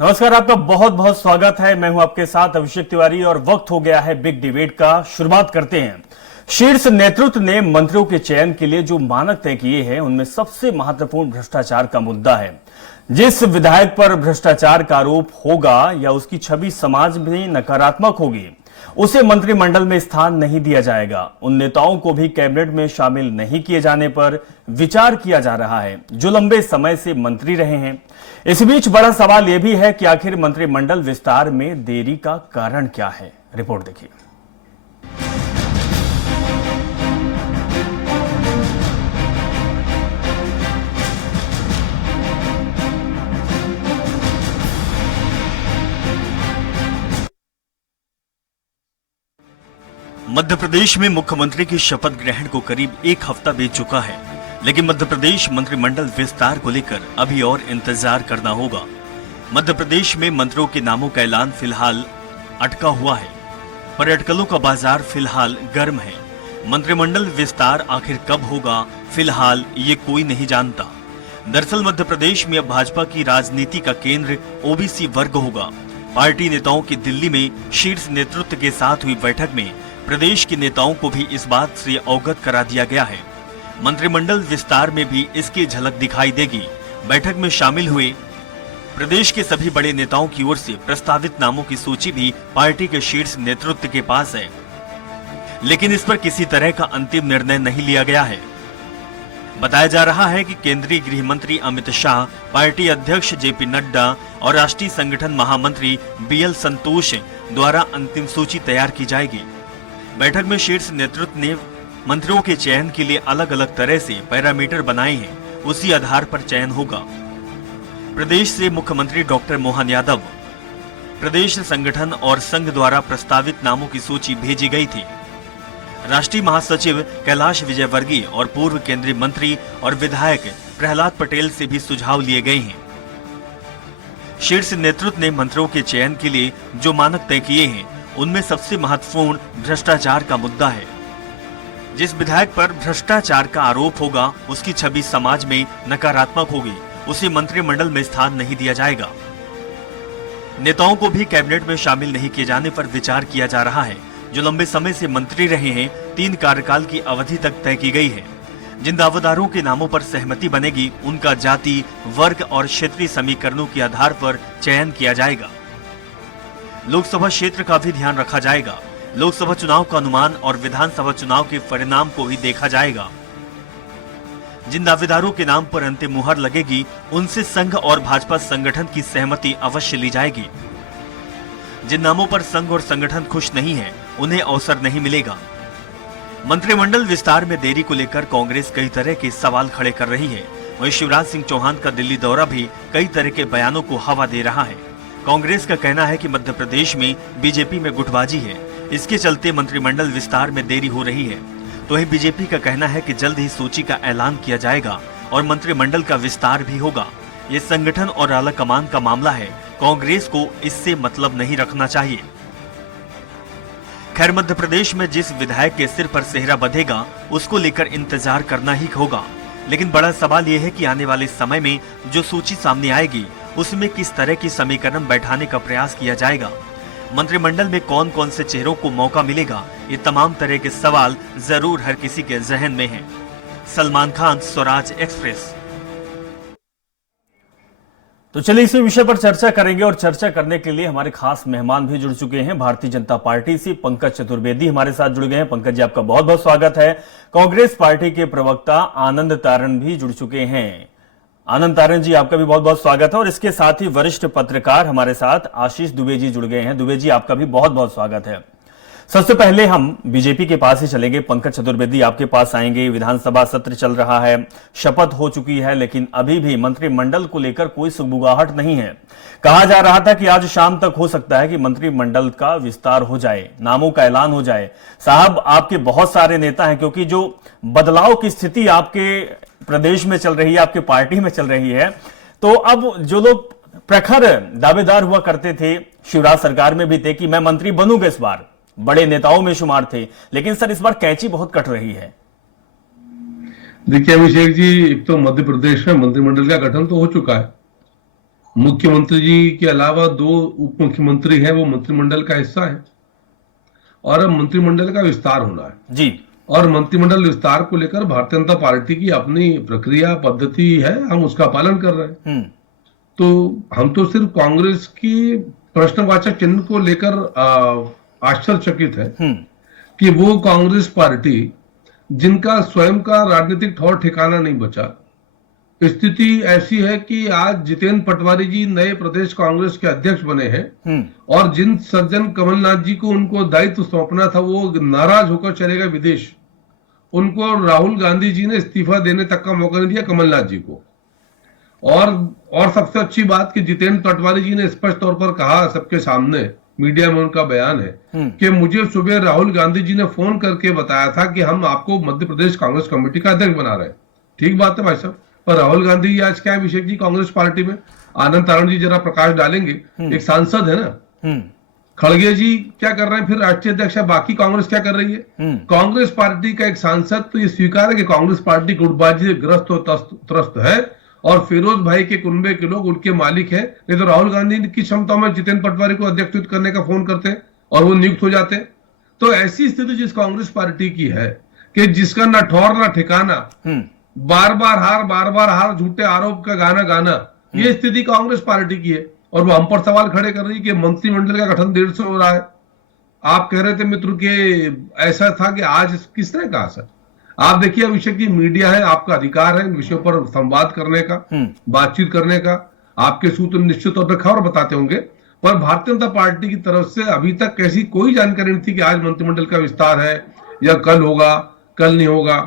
नमस्कार, आपका बहुत बहुत स्वागत है। मैं हूं आपके साथ अभिषेक तिवारी और वक्त हो गया है बिग डिबेट का। शुरुआत करते हैं। शीर्ष नेतृत्व ने मंत्रियों के चयन के लिए जो मानक तय किए हैं उनमें सबसे महत्वपूर्ण भ्रष्टाचार का मुद्दा है। जिस विधायक पर भ्रष्टाचार का आरोप होगा या उसकी छवि समाज में नकारात्मक होगी, उसे मंत्रिमंडल में स्थान नहीं दिया जाएगा। उन नेताओं को भी कैबिनेट में शामिल नहीं किए जाने पर विचार किया जा रहा है जो लंबे समय से मंत्री रहे हैं। इस बीच बड़ा सवाल यह भी है कि आखिर मंत्रिमंडल विस्तार में देरी का कारण क्या है। रिपोर्ट देखिए। मध्य प्रदेश में मुख्यमंत्री की शपथ ग्रहण को करीब एक हफ्ता बीत चुका है, लेकिन मध्य प्रदेश मंत्रिमंडल विस्तार को लेकर अभी और इंतजार करना होगा। मध्य प्रदेश में मंत्रियों के नामों का ऐलान फिलहाल अटका हुआ है। पर्यटकों का बाजार फिलहाल गर्म है। मंत्रिमंडल विस्तार आखिर कब होगा, फिलहाल ये कोई नहीं जानता। दरअसल मध्य प्रदेश में अब भाजपा की राजनीति का केंद्र ओबीसी वर्ग होगा। पार्टी नेताओं की दिल्ली में शीर्ष नेतृत्व के साथ हुई बैठक में प्रदेश के नेताओं को भी इस बात से अवगत करा दिया गया है। मंत्रिमंडल विस्तार में भी इसकी झलक दिखाई देगी। बैठक में शामिल हुए प्रदेश के सभी बड़े नेताओं की ओर से प्रस्तावित नामों की सूची भी पार्टी के शीर्ष नेतृत्व के पास है, लेकिन इस पर किसी तरह का अंतिम निर्णय नहीं लिया गया है। बताया जा रहा है कि केंद्रीय गृह मंत्री अमित शाह, पार्टी अध्यक्ष जेपी नड्डा और राष्ट्रीय संगठन महामंत्री बीएल संतोष द्वारा अंतिम सूची तैयार की जाएगी। बैठक में शीर्ष नेतृत्व ने मंत्रियों के चयन के लिए अलग अलग तरह से पैरामीटर बनाए हैं, उसी आधार पर चयन होगा। प्रदेश से मुख्यमंत्री डॉक्टर मोहन यादव, प्रदेश संगठन और संघ द्वारा प्रस्तावित नामों की सूची भेजी गई थी। राष्ट्रीय महासचिव कैलाश विजयवर्गीय और पूर्व केंद्रीय मंत्री और विधायक प्रहलाद पटेल से भी सुझाव लिए गए हैं। शीर्ष नेतृत्व ने मंत्रियों के चयन के लिए जो मानक तय किए हैं उनमें सबसे महत्वपूर्ण भ्रष्टाचार का मुद्दा है। जिस विधायक पर भ्रष्टाचार का आरोप होगा उसकी छवि समाज में नकारात्मक होगी, उसे मंत्रिमंडल में स्थान नहीं दिया जाएगा। नेताओं को भी कैबिनेट में शामिल नहीं किए जाने पर विचार किया जा रहा है जो लंबे समय से मंत्री रहे हैं। 3 कार्यकाल की अवधि तक तय की गई है। जिन दावेदारों के नामों पर सहमति बनेगी उनका जाति, वर्ग और क्षेत्रीय समीकरणों के आधार पर चयन किया जाएगा। लोकसभा क्षेत्र का भी ध्यान रखा जाएगा। लोकसभा चुनाव का अनुमान और विधानसभा चुनाव के परिणाम को भी देखा जाएगा। जिन दावेदारों के नाम पर अंतिम मुहर लगेगी उनसे संघ और भाजपा संगठन की सहमति अवश्य ली जाएगी। जिन नामों पर संघ और संगठन खुश नहीं है उन्हें अवसर नहीं मिलेगा। मंत्रिमंडल विस्तार में देरी को लेकर कांग्रेस कई तरह के सवाल खड़े कर रही है। वहीं शिवराज सिंह चौहान का दिल्ली दौरा भी कई तरह के बयानों को हवा दे रहा है। कांग्रेस का कहना है कि मध्य प्रदेश में बीजेपी में गुटबाजी है, इसके चलते मंत्रिमंडल विस्तार में देरी हो रही है। तो वहीं बीजेपी का कहना है कि जल्द ही सूची का ऐलान किया जाएगा और मंत्रिमंडल का विस्तार भी होगा। ये संगठन और आला कमान का मामला है, कांग्रेस को इससे मतलब नहीं रखना चाहिए। खैर, मध्य प्रदेश में जिस विधायक के सिर पर सेहरा बंधेगा उसको लेकर इंतजार करना ही होगा। लेकिन बड़ा सवाल यह है कि आने वाले समय में जो सूची सामने आएगी उसमें किस तरह की समीकरण बैठाने का प्रयास किया जाएगा। मंत्रिमंडल में कौन कौन से चेहरों को मौका मिलेगा, ये तमाम तरह के सवाल जरूर हर किसी के जहन में हैं। सलमान खान, स्वराज एक्सप्रेस। तो चलिए इसी विषय पर चर्चा करेंगे और चर्चा करने के लिए हमारे खास मेहमान भी जुड़ चुके हैं। भारतीय जनता पार्टी से पंकज चतुर्वेदी हमारे साथ जुड़ गए हैं। पंकज जी, आपका बहुत बहुत स्वागत है। कांग्रेस पार्टी के प्रवक्ता आनंद तारण भी जुड़ चुके हैं। आनंद तारण जी, आपका भी बहुत बहुत स्वागत है। और इसके साथ ही वरिष्ठ पत्रकार हमारे साथ आशीष दुबे जी जुड़ गए हैं। दुबे जी, आपका भी बहुत बहुत स्वागत है। सबसे पहले हम बीजेपी के पास ही चलेंगे। पंकज चतुर्वेदी, आपके पास आएंगे। विधानसभा सत्र चल रहा है, शपथ हो चुकी है, लेकिन अभी भी मंत्रिमंडल को लेकर कोई सुगबुगाहट नहीं है। कहा जा रहा था कि आज शाम तक हो सकता है कि मंत्रिमंडल का विस्तार हो जाए, नामों का ऐलान हो जाए। साहब, आपके बहुत सारे नेता हैं, क्योंकि जो बदलाव की स्थिति आपके प्रदेश में चल रही है, आपके पार्टी में चल रही है, तो अब जो लोग प्रखर दावेदार हुआ करते थे, शिवराज सरकार में भी थे कि मैं मंत्री बनूंगा, इस बार बड़े नेताओं में शुमार थे, लेकिन सर इस बार कैंची बहुत कट रही है। देखिए अभिषेक जी, एक तो मध्य प्रदेश में मंत्रिमंडल का गठन तो हो चुका है मुख्यमंत्री जी के अलावा 2 उप मुख्यमंत्री हैं, वो मंत्रिमंडल का हिस्सा है और अब मंत्रिमंडल का विस्तार होना है। जी। और मंत्रिमंडल विस्तार को लेकर भारतीय जनता पार्टी की अपनी प्रक्रिया पद्धति है, हम उसका पालन कर रहे हैं। तो हम तो सिर्फ कांग्रेस की प्रश्नवाचक चिन्ह को लेकर आश्चर्यचकित है कि वो कांग्रेस पार्टी जिनका स्वयं का राजनीतिक ठौर ठिकाना नहीं बचा। स्थिति ऐसी है कि आज जितेंद्र पटवारी जी नए प्रदेश कांग्रेस के अध्यक्ष बने हैं और जिन सज्जन कमलनाथ जी को उनको दायित्व सौंपना था वो नाराज होकर चले गए विदेश। उनको राहुल गांधी जी ने इस्तीफा देने तक का मौका नहीं दिया कमलनाथ जी को। और सबसे अच्छी बात कि जितेंद्र पटवारी जी ने स्पष्ट तौर पर कहा सबके सामने, मीडिया में उनका बयान है कि मुझे सुबह राहुल गांधी जी ने फोन करके बताया था कि हम आपको मध्य प्रदेश कांग्रेस कमेटी का अध्यक्ष बना रहे हैं। ठीक बात है भाई साहब, पर राहुल गांधी जी आज क्या है अभिषेक जी कांग्रेस पार्टी में? आनंद तारण जी जरा प्रकाश डालेंगे, एक सांसद है ना। खड़गे जी क्या कर रहे हैं, फिर राष्ट्रीय अध्यक्ष है, बाकी कांग्रेस क्या कर रही है? कांग्रेस पार्टी का एक सांसद तो ये स्वीकार है कि कांग्रेस पार्टी गुटबाजी से ग्रस्त और त्रस्त है और फिरोज भाई के कुनबे के लोग उनके मालिक हैं। नहीं तो राहुल गांधी की क्षमता में जितेंद्र पटवारी को अध्यक्ष करने का फोन करते और वो नियुक्त हो जाते। तो ऐसी स्थिति जिस कांग्रेस पार्टी की है कि जिसका ना ठौर ना ठिकाना, बार बार हार, झूठे आरोप का गाना गाना, ये स्थिति कांग्रेस पार्टी की है। और वो हम पर सवाल खड़े कर रही है कि मंत्रिमंडल का गठन देर से हो रहा है। आप कह रहे थे मित्र के ऐसा था कि आज किसने कहा सर? आप देखिए अभिषेक जी, मीडिया है, आपका अधिकार है इन विषयों पर संवाद करने का, बातचीत करने का। आपके सूत्र निश्चित तौर पर खबर बताते होंगे, पर भारतीय जनता पार्टी की तरफ से अभी तक ऐसी कोई जानकारी नहीं थी कि आज मंत्रिमंडल का विस्तार है या कल होगा, कल नहीं होगा।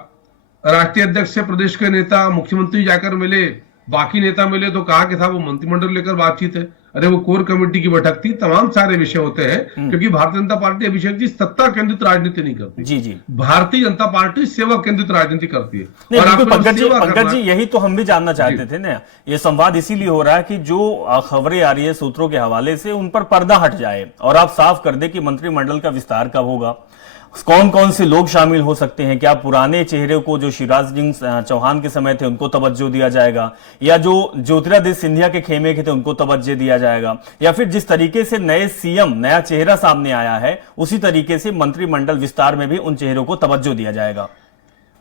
राष्ट्रीय अध्यक्ष से प्रदेश के नेता मुख्यमंत्री जाकर मिले, बाकी नेता मिले तो कहा कि था वो मंत्रिमंडल लेकर बातचीत है। अरे वो कोर कमेटी की बैठक थी, तमाम सारे विषय होते हैं क्योंकि भारतीय जनता पार्टी अभिषेक जी सत्ता केंद्रित राजनीति नहीं करती। जी भारतीय जनता पार्टी सेवा केंद्रित राजनीति करती है। और पंकज जी यही तो हम भी जानना चाहते थे ना, ये संवाद इसीलिए हो रहा है कि जो खबरें आ रही है सूत्रों के हवाले से उन पर पर्दा हट जाए और आप साफ कर दे कि मंत्रिमंडल का विस्तार कब होगा, कौन कौन से लोग शामिल हो सकते हैं, क्या पुराने चेहरे को जो शिवराज सिंह चौहान के समय थे उनको तवज्जो दिया जाएगा, या जो ज्योतिरादित्य सिंधिया के खेमे के थे उनको तवज्जो दिया जाएगा, या फिर जिस तरीके से नए सीएम नया चेहरा सामने आया है उसी तरीके से मंत्रिमंडल विस्तार में भी उन चेहरों को तवज्जो दिया जाएगा?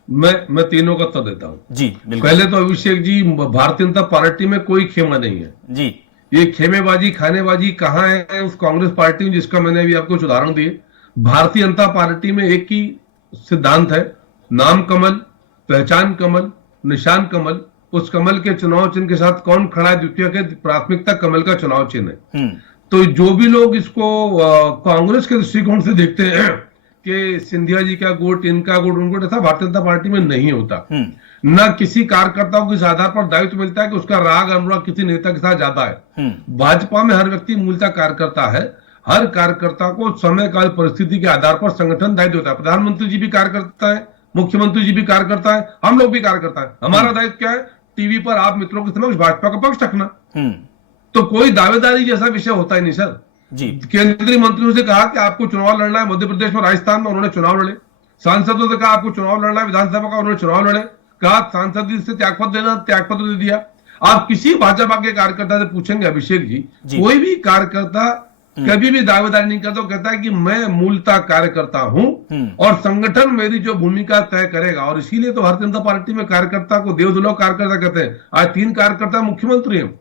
मैं तीनों का उत्तर देता हूं। जी बिल्कुल। पहले तो अभिषेक जी, भारतीय जनता पार्टी में कोई खेमा नहीं है जी। ये खेमेबाजी खानेबाजी कहाँ है उस कांग्रेस पार्टी में जिसका मैंने अभी आपको उदाहरण दिए। भारतीय जनता पार्टी में एक ही सिद्धांत है, नाम कमल, पहचान कमल, निशान कमल। उस कमल के चुनाव चिन्ह के साथ कौन खड़ा है द्वितीय के, प्राथमिकता कमल का चुनाव चिन्ह है। तो जो भी लोग इसको कांग्रेस के दृष्टिकोण से देखते हैं कि सिंधिया जी का गुट, इनका गुट, उनका गुट, ऐसा भारतीय जनता पार्टी में नहीं होता। न किसी कार्यकर्ता को इस आधार पर दायित्व मिलता है कि उसका राग अनुराग किसी नेता के साथ ज्यादा है। भाजपा में हर व्यक्ति मूलतः कार्यकर्ता है। हर कार्यकर्ता को समय काल परिस्थिति के आधार पर संगठन दायित्व होता है। प्रधानमंत्री जी भी कार्यकर्ता है, मुख्यमंत्री जी भी कार्यकर्ता है, हम लोग भी कार्यकर्ता है। हमारा दायित्व क्या है? टीवी पर आप मित्रों के समक्ष भाजपा का पक्ष रखना। तो कोई दावेदारी जैसा विषय होता ही नहीं सर जी। केंद्रीय मंत्रियों से कहा कि आपको चुनाव लड़ना है, मध्य प्रदेश में, राजस्थान में, उन्होंने चुनाव लड़े। सांसदों से कहा आपको चुनाव लड़ना है विधानसभा का, उन्होंने चुनाव लड़े। कहा सांसद से त्यागपत्र देना, त्यागपत्र दे दिया। आप किसी भाजपा के कार्यकर्ता से पूछेंगे अभिषेक जी, कोई भी कार्यकर्ता कभी भी दावेदारी नहीं करता, कहता है कि मैं मूलतः कार्यकर्ता हूं और संगठन मेरी जो भूमिका तय करेगा। और इसीलिए तो भारतीय जनता पार्टी में कार्यकर्ता को देवदुल्लभ कार्यकर्ता कहते हैं। आज 3 कार्यकर्ता मुख्यमंत्री हैं।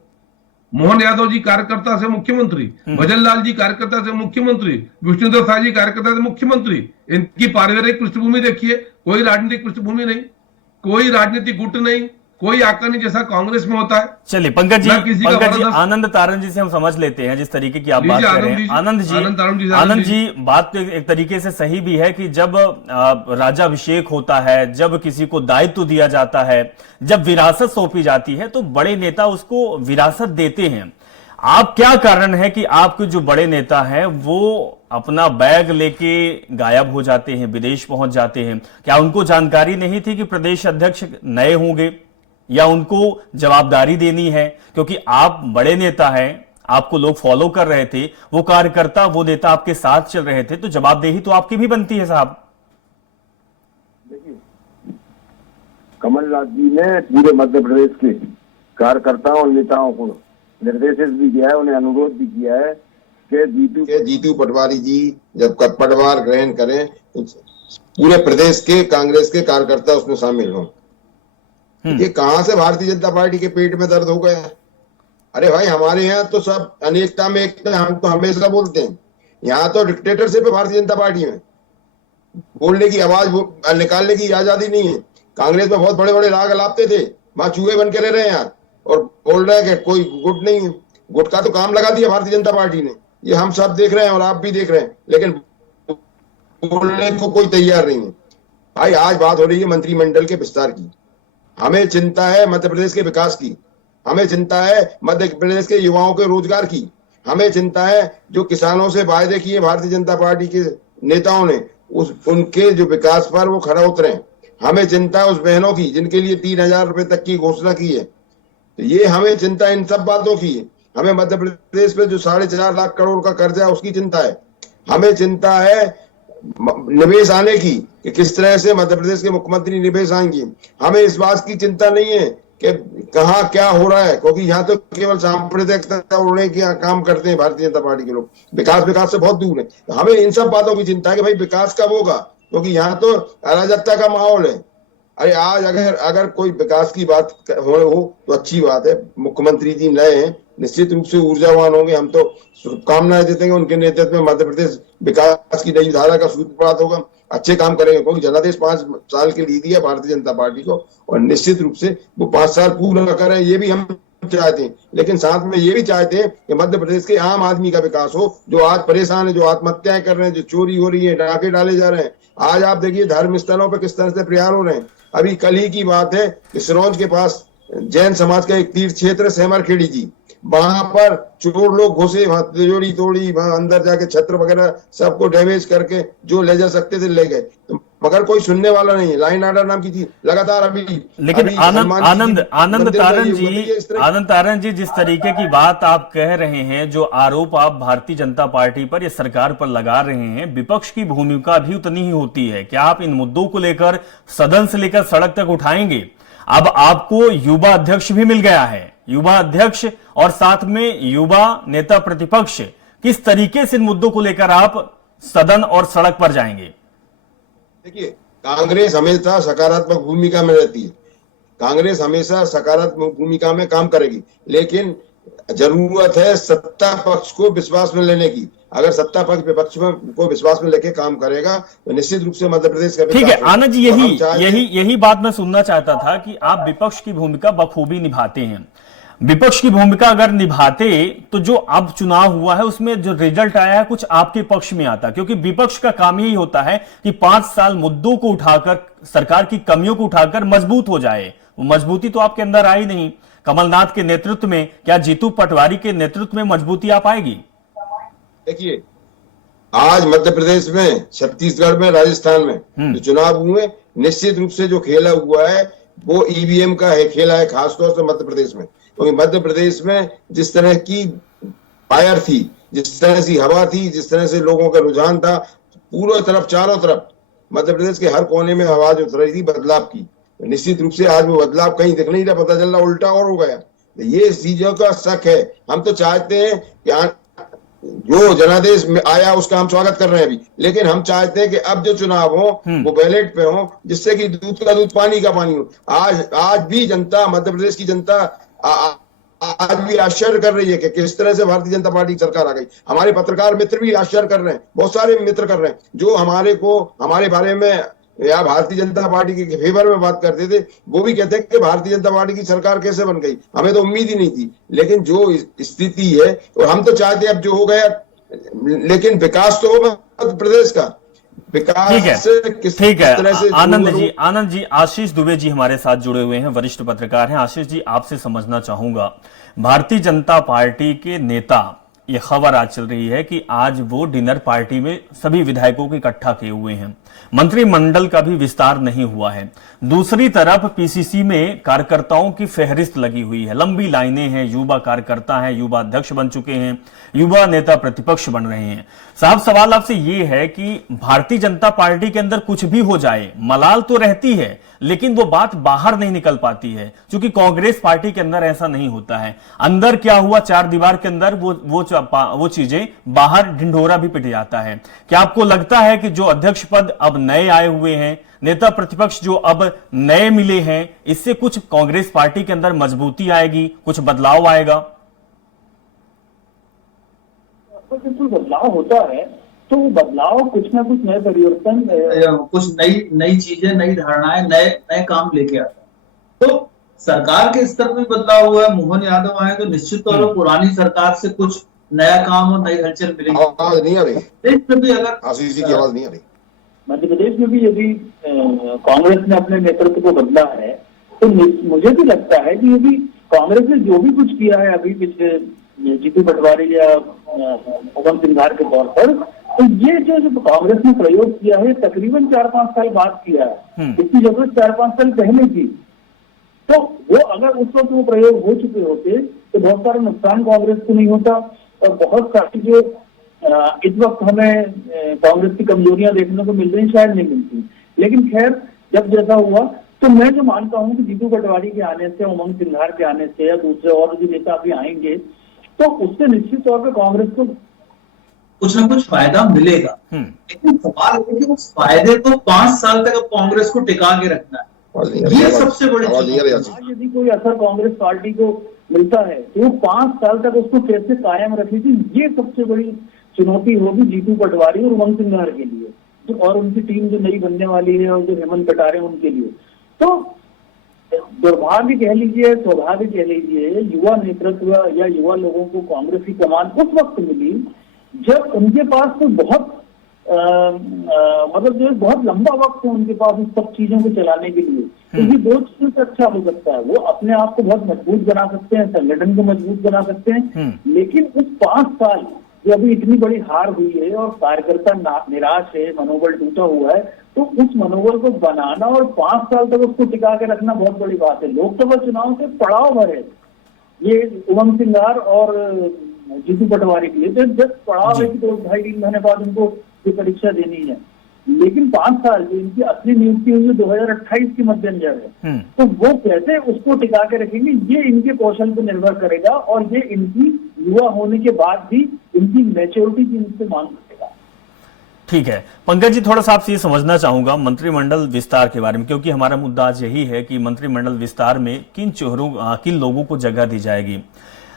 मोहन यादव जी कार्यकर्ता से मुख्यमंत्री, भजन लाल जी कार्यकर्ता से मुख्यमंत्री, विष्णुदेव साय जी कार्यकर्ता से मुख्यमंत्री। इनकी पारिवारिक पृष्ठभूमि देखिए, कोई राजनीतिक पृष्ठभूमि नहीं, कोई राजनीतिक गुट नहीं, कोई आका नहीं जैसा कांग्रेस में होता है। चलिए पंकज जी, आनंद तारण जी से हम समझ लेते हैं जिस तरीके की आप बात कर रहे हैं। आनंद जी बात तो एक तरीके से सही भी है कि जब राजाभिषेक होता है, जब किसी को दायित्व दिया जाता है, जब विरासत सौंपी जाती है तो बड़े नेता उसको विरासत देते हैं। आप क्या कारण है कि आपके जो बड़े नेता हैं वो अपना बैग लेके गायब हो जाते हैं, विदेश पहुंच जाते हैं? क्या उनको जानकारी नहीं थी कि प्रदेश अध्यक्ष नए होंगे या उनको जवाबदारी देनी है? क्योंकि आप बड़े नेता हैं, आपको लोग फॉलो कर रहे थे, वो कार्यकर्ता, वो नेता आपके साथ चल रहे थे, तो जवाबदेही तो आपकी भी बनती है साहब। देखिए, कमलनाथ जी ने पूरे मध्य प्रदेश के कार्यकर्ताओं और नेताओं को निर्देशित भी किया है, उन्हें अनुरोध भी किया है कि जीतू पटवारी जी जब पदभार ग्रहण करें तो पूरे प्रदेश के कांग्रेस के कार्यकर्ता उसमें शामिल हों। ये कहां से भारतीय जनता पार्टी के पेट में दर्द हो गया? अरे भाई, हमारे यहाँ तो सब अनेकता में एकता, हम तो हमेशा बोलते हैं। यहाँ तो डिक्टेटरशिप है भारतीय जनता पार्टी में, बोलने की आवाज निकालने की आजादी नहीं है। कांग्रेस में बहुत बड़े बड़े राग अलापते थे, वहां चूहे बन के रह रहे हैं यार, और बोल रहे हैं कि कोई गुट नहीं है। गुट का तो काम लगा दिया भारतीय जनता पार्टी ने, ये हम सब देख रहे हैं और आप भी देख रहे हैं, लेकिन बोलने को कोई तैयार नहीं है। भाई, आज बात हो रही है मंत्रिमंडल के विस्तार की। हमें चिंता है मध्य प्रदेश के विकास की, हमें चिंता है मध्य प्रदेश के युवाओं के रोजगार की, हमें चिंता है जो किसानों से वायदे किए भारतीय जनता पार्टी के नेताओं ने, उनके जो विकास पर वो खरा उतरे। हमें चिंता है उस बहनों की जिनके लिए 3,000 रुपए तक की घोषणा की है। तो ये हमें चिंता इन सब बातों की है। हमें मध्य प्रदेश पे जो 4.5 लाख करोड़ का कर्जा है उसकी चिंता है। हमें चिंता है निवेश आने की, कि किस तरह से मध्य प्रदेश के मुख्यमंत्री निवेश आएंगे। हमें इस बात की चिंता नहीं है कि कहाँ क्या हो रहा है, क्योंकि यहाँ तो केवल सांप्रदायिकता उड़ने की काम करते हैं भारतीय जनता पार्टी के लोग। विकास से बहुत दूर है। तो हमें इन सब बातों की चिंता है कि भाई विकास कब होगा, क्योंकि यहाँ तो अराजकता का माहौल है। अरे आज अगर कोई विकास की बात हो तो अच्छी बात है। मुख्यमंत्री जी नए हैं, निश्चित रूप से ऊर्जावान होंगे। हम तो शुभकामनाएं देते हैं उनके नेतृत्व में मध्य प्रदेश विकास की नई धारा का सूत्रपात होगा, अच्छे काम करेंगे। क्योंकि जनादेश 5 साल के लिए दिया भारतीय जनता पार्टी को, और निश्चित रूप से वो 5 साल पूरा करें, ये भी हम चाहते हैं। लेकिन साथ में ये भी चाहते हैं कि मध्य प्रदेश के आम आदमी का विकास हो, जो आज परेशान है, जो आत्महत्याएं कर रहे हैं, जो चोरी हो रही है, डाके डाले जा रहे हैं। आज आप देखिए धार्मिक स्थलों पर किस तरह से प्रहार हो रहे हैं। अभी कल ही की बात है कि सिरोंज के पास जैन समाज का एक तीर्थ क्षेत्र सेमरखेड़ी जी, वहां पर चोर लोग घुसे, वहां तिजोरी तोड़ी, वहां अंदर जाके छत्र वगैरह सबको डैमेज करके जो ले जा सकते थे ले गए। तो मगर कोई सुनने वाला नहीं है। लाइन आर्डर नाम की चीज लगातार लेकिन आनंद तारण जी, जिस तरीके की बात आप कह रहे हैं, जो आरोप आप भारतीय जनता पार्टी पर या सरकार पर लगा रहे हैं, विपक्ष की भूमिका भी उतनी ही होती है। क्या आप इन मुद्दों को लेकर सदन से लेकर सड़क तक उठाएंगे? अब आपको युवा अध्यक्ष भी मिल गया है, युवा अध्यक्ष और साथ में युवा नेता प्रतिपक्ष। किस तरीके से इन मुद्दों को लेकर आप सदन और सड़क पर जाएंगे? देखिए, कांग्रेस हमेशा सकारात्मक भूमिका में रहती है। कांग्रेस हमेशा सकारात्मक भूमिका में काम करेगी, लेकिन जरूरत है सत्ता पक्ष को विश्वास में लेने की। अगर सत्ता पक्ष विपक्ष को विश्वास में लेके काम करेगा तो निश्चित रूप से मध्य प्रदेश का ठीक है। आनंद जी, यही बात मैं सुनना चाहता था कि आप विपक्ष की भूमिका बखूबी निभाते हैं। विपक्ष की भूमिका अगर निभाते तो जो अब चुनाव हुआ है उसमें जो रिजल्ट आया है कुछ आपके पक्ष में आता, क्योंकि विपक्ष का काम यही होता है कि 5 साल मुद्दों को उठाकर, सरकार की कमियों को उठाकर मजबूत हो जाए। वो मजबूती तो आपके अंदर आई नहीं। कमलनाथ के नेतृत्व में, क्या जीतू पटवारी के नेतृत्व में मजबूती आ पाएगी? देखिए, आज मध्य प्रदेश में, छत्तीसगढ़ में, राजस्थान में जो चुनाव हुए, निश्चित रूप से जो खेला हुआ है वो ईवीएम का है, खेला है, खासतौर से मध्य प्रदेश में। क्योंकि मध्य प्रदेश में जिस तरह की फायर थी, जिस तरह से हवा थी, जिस तरह से लोगों का रुझान था, पूरी तरफ, चारों तरफ मध्य प्रदेश के हर कोने में आवाज उठ रही थी बदलाव की। निश्चित रूप से आज वो बदलाव कहीं दिख नहीं रहा, पता चल रहा उल्टा और हो गया। ये चीजों का शक है। हम तो चाहते हैं कि जो जनादेश में आया उसका हम स्वागत कर रहे हैं अभी, लेकिन हम चाहते हैं कि अब जो चुनाव हो वो बैलेट पे हो, जिससे कि दूध का दूध पानी का पानी हो। आज भी जनता, मध्य प्रदेश की जनता आज भी आश्चर्य कर रही है कि किस तरह से भारतीय जनता पार्टी की सरकार आ गई। हमारे पत्रकार मित्र भी आश्चर्य कर रहे हैं, बहुत सारे मित्र कर रहे हैं, जो हमारे बारे में या भारतीय जनता पार्टी के फेवर में बात करते थे, वो भी कहते हैं कि भारतीय जनता पार्टी की सरकार कैसे बन गई, हमें तो उम्मीद ही नहीं थी। लेकिन जो स्थिति है, और हम तो चाहते अब जो हो गया, लेकिन विकास तो हो मध्य प्रदेश का। ठीक है। आनंद जी, आशीष दुबे जी हमारे साथ जुड़े हुए हैं, वरिष्ठ पत्रकार हैं। आशीष जी, आपसे समझना चाहूंगा, भारतीय जनता पार्टी के नेता, ये खबर आज चल रही है कि आज वो डिनर पार्टी में सभी विधायकों को इकट्ठा किए हुए हैं। मंत्रिमंडल का भी विस्तार नहीं हुआ है। दूसरी तरफ पीसीसी में कार्यकर्ताओं की फहरिस्त लगी हुई है, लंबी लाइनें हैं, युवा कार्यकर्ता हैं, युवा अध्यक्ष बन चुके हैं, युवा नेता प्रतिपक्ष बन रहे हैं। साहब, सवाल आपसे ये है कि भारतीय जनता पार्टी के अंदर कुछ भी हो जाए, मलाल तो रहती है लेकिन वो बात बाहर नहीं निकल पाती है, क्योंकि कांग्रेस पार्टी के अंदर ऐसा नहीं होता है। अंदर क्या हुआ चार दीवार के अंदर, वो चीजें बाहर ढिंढोरा भी पिट जाता है। क्या आपको लगता है कि जो अध्यक्ष पद अब नए आए हुए हैं, नेता प्रतिपक्ष जो अब नए मिले हैं, इससे कुछ कांग्रेस पार्टी के अंदर मजबूती आएगी, कुछ बदलाव आएगा? तो बदलाव होता है तो बदलाव कुछ ना कुछ नए परिवर्तन, कुछ नई चीजें, नई धारणाएं, नए काम लेके आता है। तो सरकार के स्तर में बदलाव हुआ है, मोहन यादव आए तो निश्चित तौर पर पुरानी सरकार से कुछ नया काम और नई हलचल मिलेगी। आवाज नहीं आ रही, देश में भी अगर आशीष जी की आवाज नहीं आ रही। मध्य प्रदेश में भी यदि कांग्रेस ने अपने नेतृत्व को बदला है तो मुझे भी लगता है कि यदि कांग्रेस ने जो भी कुछ किया है अभी पिछले जीतू पटवारी या उमंग सिंघार के तौर पर, तो ये जो कांग्रेस ने प्रयोग किया है तकरीबन 4-5 साल बाद किया है। इसकी जरूरत 4-5 साल पहले थी। तो वो अगर उस वक्त वो प्रयोग हो चुके होते तो बहुत सारा नुकसान कांग्रेस को नहीं होता और बहुत सारी जो इस वक्त हमें कांग्रेस की कमजोरियां देखने को मिल रही शायद नहीं मिलती। लेकिन खैर, जब जैसा हुआ तो मैं जो मानता हूं कि जीतू पटवारी के आने से, उमंग सिंघार के आने से या दूसरे और जो नेता अभी आएंगे तो उससे निश्चित तौर पर कांग्रेस को कुछ ना कुछ फायदा मिलेगा। लेकिन सवाल है कि उस फायदे को 5 साल तक कांग्रेस को टिका के रखना है, ये सबसे बड़ी चीज। आज यदि कोई असर कांग्रेस पार्टी को मिलता है तो वो 5 साल तक उसको कैसे कायम रखेगी, ये सबसे बड़ी चुनौती होगी जीतू पटवारी और उमंग सिंघार के लिए, और उनकी टीम जो नई बनने वाली है और जो हेमंत कटारे उनके लिए। तो दुर्भाग्य कह लीजिए, सौभाग्य कह लीजिए, युवा नेतृत्व या युवा लोगों को कांग्रेस की कमान उस वक्त मिली जब उनके पास तो बहुत मतलब जो बहुत लंबा वक्त है उनके पास उस सब चीजों को चलाने के लिए। तो ये 2 चीजों से अच्छा हो सकता है, वो अपने आप को बहुत मजबूत बना सकते हैं, संगठन को मजबूत बना सकते हैं। लेकिन उस 5 साल जो अभी इतनी बड़ी हार हुई है और कार्यकर्ता निराश है, मनोबल टूटा हुआ है, तो उस मनोबल को बनाना और 5 साल तक उसको टिका के रखना बहुत बड़ी बात है। लोकसभा चुनाव से पड़ाव भर है ये उमंग सिंघार और जीतू पटवारी के लिए, तो जब पड़ाव है कि 2-2.5-3 महीने बाद उनको ये परीक्षा देनी है। लेकिन 5 साल जो इनकी असली नियुक्ति हुई है 2028 के मद्देनजर है, तो वो कैसे उसको टिका के रखेंगे, ये इनके कौशल पर निर्भर करेगा और ये इनकी युवा होने के बाद भी इनकी मैच्योरिटी की इनसे मांग करेगा। ठीक है पंकज जी, थोड़ा सा आपसे ये समझना चाहूंगा मंत्रिमंडल विस्तार के बारे में, क्योंकि हमारा मुद्दा आज यही है कि मंत्रिमंडल विस्तार में किन लोगों को जगह दी जाएगी।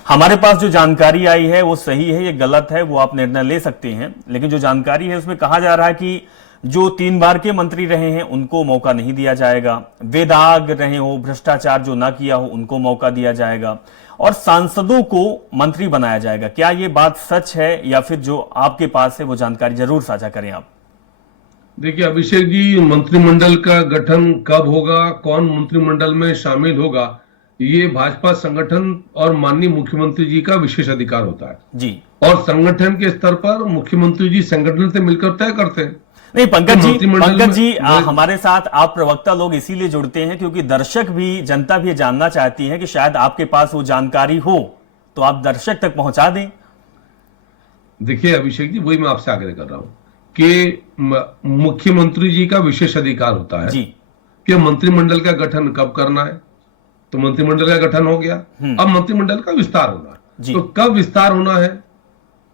हमारे पास जो जानकारी आई है वो सही है, ये गलत है, वो आप निर्णय ले सकते हैं। लेकिन जो जानकारी है उसमें कहा जा रहा है कि जो 3 बार के मंत्री रहे हैं उनको मौका नहीं दिया जाएगा, वेदाग रहे हो, भ्रष्टाचार जो ना किया हो उनको मौका दिया जाएगा, और सांसदों को मंत्री बनाया जाएगा। क्या ये बात सच है या फिर जो आपके पास है वो जानकारी जरूर साझा करें आप। देखिए अभिषेक जी, मंत्रिमंडल का गठन कब होगा, कौन मंत्रिमंडल में शामिल होगा, ये भाजपा संगठन और माननीय मुख्यमंत्री जी का विशेष अधिकार होता है जी। और संगठन के स्तर पर मुख्यमंत्री जी संगठन से मिलकर तय करते हैं। नहीं पंकज जी हमारे साथ आप प्रवक्ता लोग इसीलिए जुड़ते हैं क्योंकि दर्शक भी, जनता भी जानना चाहती है कि शायद आपके पास वो जानकारी हो तो आप दर्शक तक पहुंचा दें। देखिए अभिषेक जी, वही मैं आपसे आग्रह कर रहा हूं कि मुख्यमंत्री जी का विशेष अधिकार होता है जी कि मंत्रिमंडल का गठन कब करना है। तो मंत्रिमंडल का गठन हो गया, अब मंत्रिमंडल का विस्तार होना है। तो कब विस्तार होना है,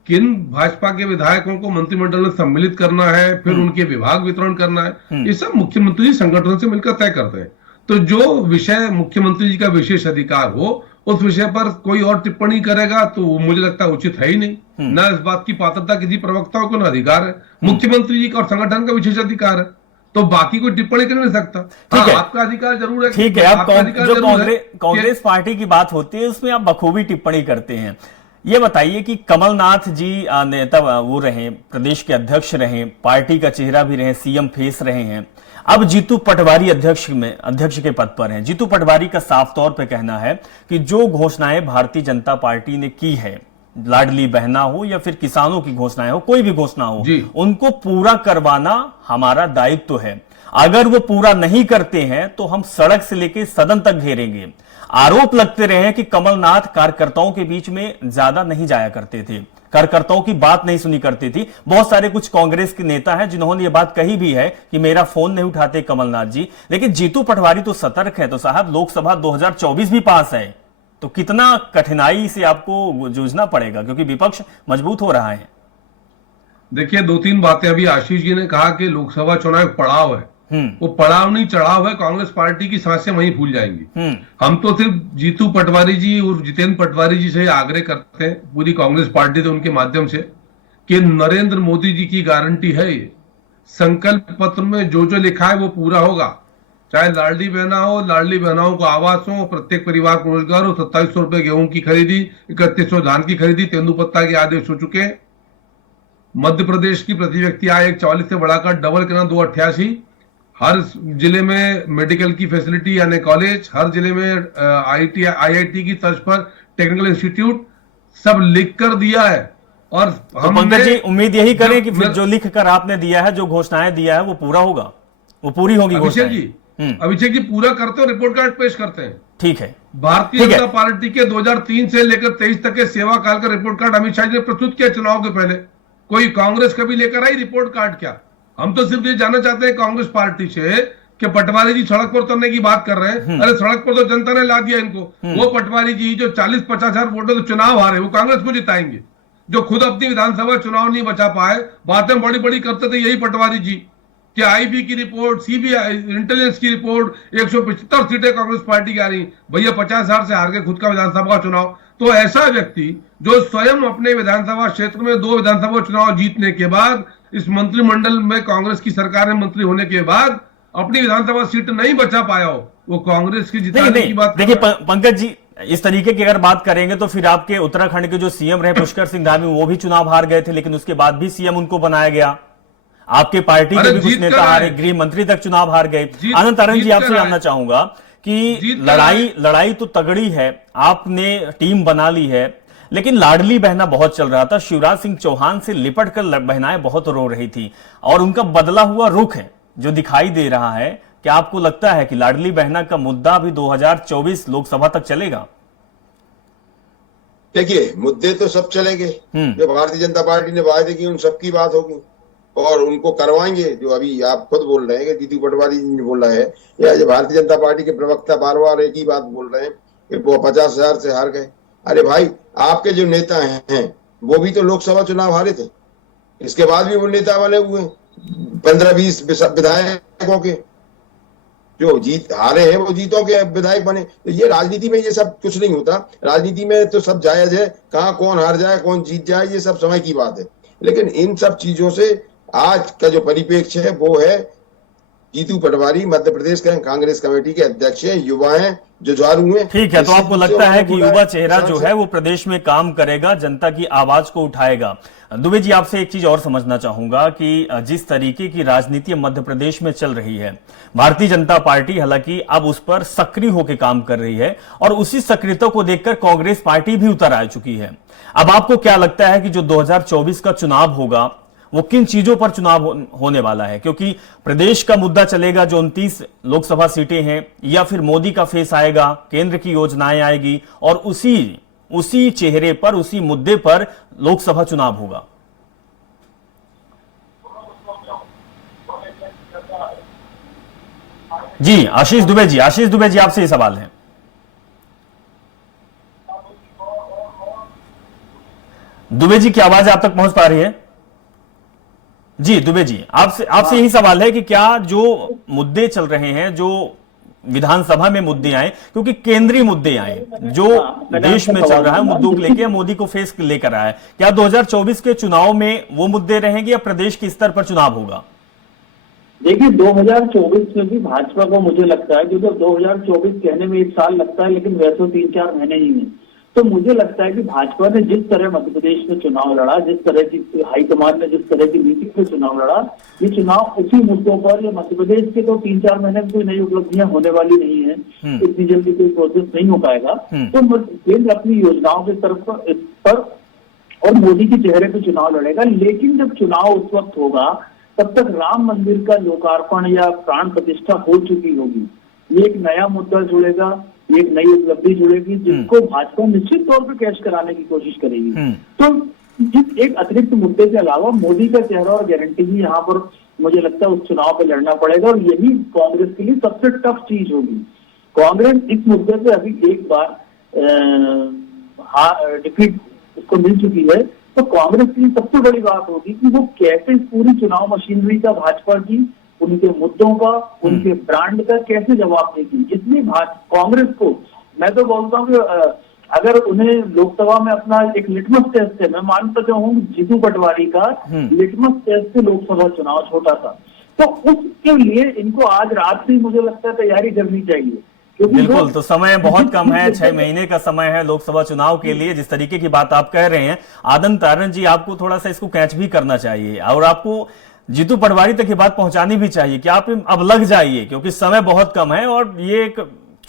किन भाजपा के विधायकों को मंत्रिमंडल में सम्मिलित करना है, फिर उनके विभाग वितरण करना है, ये सब मुख्यमंत्री संगठन से मिलकर तय करते हैं। तो जो विषय मुख्यमंत्री जी का विशेष अधिकार हो उस विषय पर कोई और टिप्पणी करेगा तो मुझे लगता है उचित है ही नहीं। न इस बात की पात्रता किसी प्रवक्ताओं को न अधिकार है। मुख्यमंत्री जी का और संगठन का विशेष अधिकार है, तो बाकी कोई टिप्पणी कर नहीं सकता। ठीक है, आपका अधिकार जरूर है। ठीक है, आप जो कांग्रेस पार्टी की बात होती है उसमें आप बखूबी टिप्पणी करते हैं। ये बताइए कि कमलनाथ जी नेता वो रहे, प्रदेश के अध्यक्ष रहे, पार्टी का चेहरा भी रहे, सीएम फेस रहे हैं, अब जीतू पटवारी अध्यक्ष के पद पर हैं। जीतू पटवारी का साफ तौर पे कहना है कि जो घोषणाएं भारतीय जनता पार्टी ने की है लाडली बहना हो या फिर किसानों की घोषणाएं हो, कोई भी घोषणा हो, जी। उनको पूरा करवाना हमारा दायित्व है। अगर वो पूरा नहीं करते हैं तो हम सड़क से लेकर सदन तक घेरेंगे। आरोप लगते रहे हैं कि कमलनाथ कार्यकर्ताओं के बीच में ज्यादा नहीं जाया करते थे, कार्यकर्ताओं की बात नहीं सुनी करती थी। बहुत सारे कुछ कांग्रेस के नेता हैं जिन्होंने ये बात कही भी है कि मेरा फोन नहीं उठाते कमलनाथ जी। लेकिन जीतू पटवारी तो सतर्क है। तो साहब, लोकसभा 2024 भी पास है, तो कितना कठिनाई से आपको जूझना पड़ेगा, क्योंकि विपक्ष मजबूत हो रहा है। देखिए, दो तीन बातें अभी आशीष जी ने कहा कि लोकसभा चुनाव एक पड़ाव है। वो पड़ाव नहीं, चढ़ाव है। कांग्रेस पार्टी की सांसें वहीं फूल जाएंगी। हम तो सिर्फ जीतू पटवारी जी और जितेंद्र पटवारी जी से आग्रह करते हैं, पूरी कांग्रेस पार्टी से, उनके माध्यम से, कि नरेंद्र मोदी जी की गारंटी है, ये संकल्प पत्र में जो जो लिखा है वो पूरा होगा। चाहे लाडली बहना हो, लाडली बहनाओं को आवास हो, प्रत्येक परिवार को रोजगार हो, 2700 रुपए गेहूं की खरीदी, 3100 धान की खरीदी, तेंदुपत्ता के आदेश हो चुके हैं। मध्य प्रदेश की प्रति व्यक्ति आय 140 से बढ़ाकर डबल करना 288। हर जिले में मेडिकल की फैसिलिटी यानी कॉलेज, हर जिले में IIT की तर्ज पर टेक्निकल इंस्टीट्यूट, सब लिख कर दिया है। और तो पंकज जी, उम्मीद यही करें कि फिर जो लिख कर आपने दिया है, जो घोषणाएं दिया है, वो पूरा होगा, वो पूरी होगी। अभिषेक जी पूरा करते हो, रिपोर्ट कार्ड पेश करते हैं। ठीक है। भारतीय जनता पार्टी के 2003 से लेकर 23 तक के सेवा काल का रिपोर्ट कार्ड अमित शाह जी ने प्रस्तुत किया चुनाव के पहले। कोई कांग्रेस कभी लेकर आई रिपोर्ट कार्ड? क्या? हम तो सिर्फ ये जानना चाहते हैं कांग्रेस पार्टी से कि पटवारी जी सड़क पर उतरने की बात कर रहे हैं। अरे सड़क पर तो जनता ने ला दिया इनको। वो पटवारी जी जो 40-50 हजार वोटों से चुनाव हारे, वो कांग्रेस को जिताएंगे? जो खुद अपनी विधानसभा चुनाव नहीं बचा पाए, बातें बड़ी बड़ी करते थे यही पटवारी जी। कि IB की रिपोर्ट, CBI इंटेलिजेंस की रिपोर्ट, 175 सीटें कांग्रेस पार्टी की आ रही। भैया 50 हजार से हार गए खुद का विधानसभा का चुनाव। तो ऐसा व्यक्ति जो स्वयं अपने विधानसभा क्षेत्र में 2 विधानसभा चुनाव जीतने के बाद, इस मंत्रिमंडल में कांग्रेस की सरकार में मंत्री होने के बाद अपनी विधानसभा सीट नहीं बचा पाया हो, वो कांग्रेस की जिताने की बात। देखिए पंकज जी, इस तरीके की अगर बात करेंगे तो फिर आपके उत्तराखंड के जो CM रहे पुष्कर सिंह धामी, वो भी चुनाव हार गए थे, लेकिन उसके बाद भी CM उनको बनाया गया। आपके पार्टी के भी कुछ नेता हारे, गृह मंत्री तक चुनाव हार गए। आनंद तारण जी, आपसे जानना चाहूंगा कि लड़ाई तो तगड़ी है, आपने टीम बना ली है, लेकिन लाडली बहना बहुत चल रहा था। शिवराज सिंह चौहान से लिपट कर बहनाएं बहुत रो रही थी, और उनका बदला हुआ रुख है जो दिखाई दे रहा है। क्या आपको लगता है कि लाडली बहना का मुद्दा भी 2024 लोकसभा तक चलेगा? देखिए, मुद्दे तो सब चलेंगे। जो भारतीय जनता पार्टी ने वायदे किए उन सबकी बात होगी और उनको करवाएंगे। जो अभी आप खुद बोल रहे हैं कि जीतू पटवारी जी ने बोला है, या जो भारतीय जनता पार्टी के प्रवक्ता बार बार एक ही बात बोल रहे हैं कि वो 50 हजार से हार गए। अरे भाई, आपके जो नेता हैं वो भी तो लोकसभा चुनाव हारे थे, इसके बाद भी वो नेता बने हुए हैं। 15-20 विधायकों के जो जीत हारे हैं वो जीतों के विधायक बने। तो ये राजनीति में ये सब कुछ नहीं होता। राजनीति में तो सब जायज है, कहाँ कौन हार जाए कौन जीत जाए ये सब समय की बात है। लेकिन इन सब चीजों से आज का जो परिप्रेक्ष्य है वो है, जीतू पटवारी मध्य प्रदेश के कांग्रेस कमेटी के अध्यक्ष हैं, युवा हैं, जुझारू हैं। ठीक है, तो आपको लगता है कि युवा चेहरा जो है वो प्रदेश में काम करेगा, जनता की आवाज को उठाएगा। दुबे जी, आपसे एक चीज और समझना चाहूंगा कि जिस तरीके की राजनीति मध्य प्रदेश में चल रही है, भारतीय जनता पार्टी हालांकि अब उस पर सक्रिय होकर काम कर रही है, और उसी सक्रियता को देखकर कांग्रेस पार्टी भी उतर आ चुकी है। अब आपको क्या लगता है कि जो 2024 का चुनाव होगा वो किन चीजों पर चुनाव होने वाला है? क्योंकि प्रदेश का मुद्दा चलेगा जो 29 लोकसभा सीटें हैं, या फिर मोदी का फेस आएगा, केंद्र की योजनाएं आएगी, और उसी चेहरे पर, उसी मुद्दे पर लोकसभा चुनाव होगा। जी आशीष दुबे जी, आपसे ये सवाल है। दुबे जी की आवाज आप तक पहुंच पा रही है? जी दुबे जी, आपसे यही सवाल है कि क्या जो मुद्दे चल रहे हैं, जो विधानसभा में मुद्दे आए, क्योंकि केंद्रीय मुद्दे आए, जो देश में चल रहा है मुद्दों को लेकर, मोदी को फेस लेकर आया है, क्या 2024 के चुनाव में वो मुद्दे रहेंगे या प्रदेश के स्तर पर चुनाव होगा? देखिए, 2024 में भी भाजपा को मुझे लगता है, क्योंकि 2024 कहने में 1 साल लगता है, लेकिन वैसे 3-4 महीने ही है। तो मुझे लगता है कि भाजपा ने जिस तरह मध्य प्रदेश में चुनाव लड़ा, जिस तरह की हाईकमान ने जिस तरह की नीति से चुनाव लड़ा, ये चुनाव उसी मुद्दों पर, ये मध्य प्रदेश के तो 3-4 महीने में कोई नई उपलब्धियां होने वाली नहीं है, इतनी जल्दी कोई प्रोसेस नहीं हो पाएगा। तो केंद्र अपनी योजनाओं के तरफ पर और मोदी के चेहरे पे चुनाव लड़ेगा। लेकिन जब चुनाव उस वक्त होगा तब तक राम मंदिर का लोकार्पण या प्राण प्रतिष्ठा हो चुकी होगी। ये एक नया मुद्दा जुड़ेगा, एक नई उपलब्धि जुड़ेगी जिसको भाजपा निश्चित तौर पर कैश कराने की कोशिश करेगी। तो एक अतिरिक्त मुद्दे के अलावा मोदी का चेहरा और गारंटी भी यहाँ पर मुझे लगता है उस चुनाव पे लड़ना पड़ेगा, और यही कांग्रेस के लिए सबसे टफ चीज होगी। कांग्रेस इस मुद्दे पे अभी एक बार डिफीट उसको मिल चुकी है, तो कांग्रेस की सबसे बड़ी बात होगी कि वो कैसे पूरी चुनाव मशीनरी का भाजपा की, उनके मुद्दों का, उनके ब्रांड का कैसे जवाब देगी। इसलिए कांग्रेस को मैं तो बोलता हूँ कि अगर उन्हें लोकसभा में अपना एक लिटमस टेस्ट है, मैं मानता तो हूँ जीतू पटवारी का लिटमस टेस्ट से लोकसभा चुनाव छोटा था, तो उसके लिए इनको आज रात से मुझे लगता है तैयारी करनी चाहिए। बिल्कुल, तो समय बहुत कम है, 6 महीने का समय है लोकसभा चुनाव के लिए। जिस तरीके की बात आप कह रहे हैं आदम तारण जी, आपको थोड़ा सा इसको कैच भी करना चाहिए और आपको जीतू पटवारी तक ये बात पहुंचानी भी चाहिए कि आप अब लग जाइए, क्योंकि समय बहुत कम है और ये एक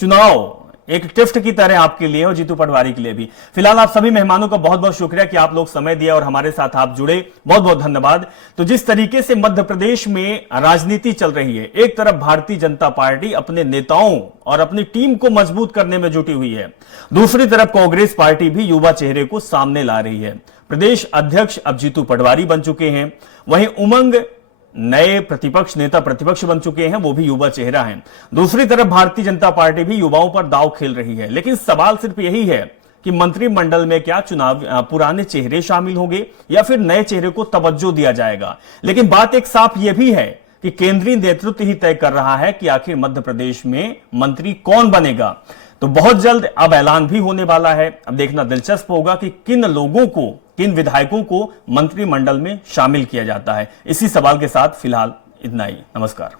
चुनाव एक टिफ्ट की तरह आपके लिए और जीतू पटवारी के लिए भी। फिलहाल आप सभी मेहमानों का बहुत बहुत शुक्रिया कि आप लोग समय दिया और हमारे साथ आप जुड़े, बहुत बहुत धन्यवाद। तो जिस तरीके से मध्य प्रदेश में राजनीति चल रही है, एक तरफ भारतीय जनता पार्टी अपने नेताओं और अपनी टीम को मजबूत करने में जुटी हुई है, दूसरी तरफ कांग्रेस पार्टी भी युवा चेहरे को सामने ला रही है। प्रदेश अध्यक्ष अब जीतू पटवारी बन चुके हैं, वहीं उमंग नए प्रतिपक्ष नेता प्रतिपक्ष बन चुके हैं, वो भी युवा चेहरा हैं। दूसरी तरफ भारतीय जनता पार्टी भी युवाओं पर दांव खेल रही है। लेकिन सवाल सिर्फ यही है कि मंत्रिमंडल में क्या पुराने चेहरे शामिल होंगे या फिर नए चेहरे को तवज्जो दिया जाएगा। लेकिन बात एक साफ यह भी है कि केंद्रीय नेतृत्व ही तय कर रहा है कि आखिर मध्य प्रदेश में मंत्री कौन बनेगा। तो बहुत जल्द अब ऐलान भी होने वाला है। अब देखना दिलचस्प होगा कि किन लोगों को, किन विधायकों को मंत्रिमंडल में शामिल किया जाता है। इसी सवाल के साथ फिलहाल इतना ही। नमस्कार।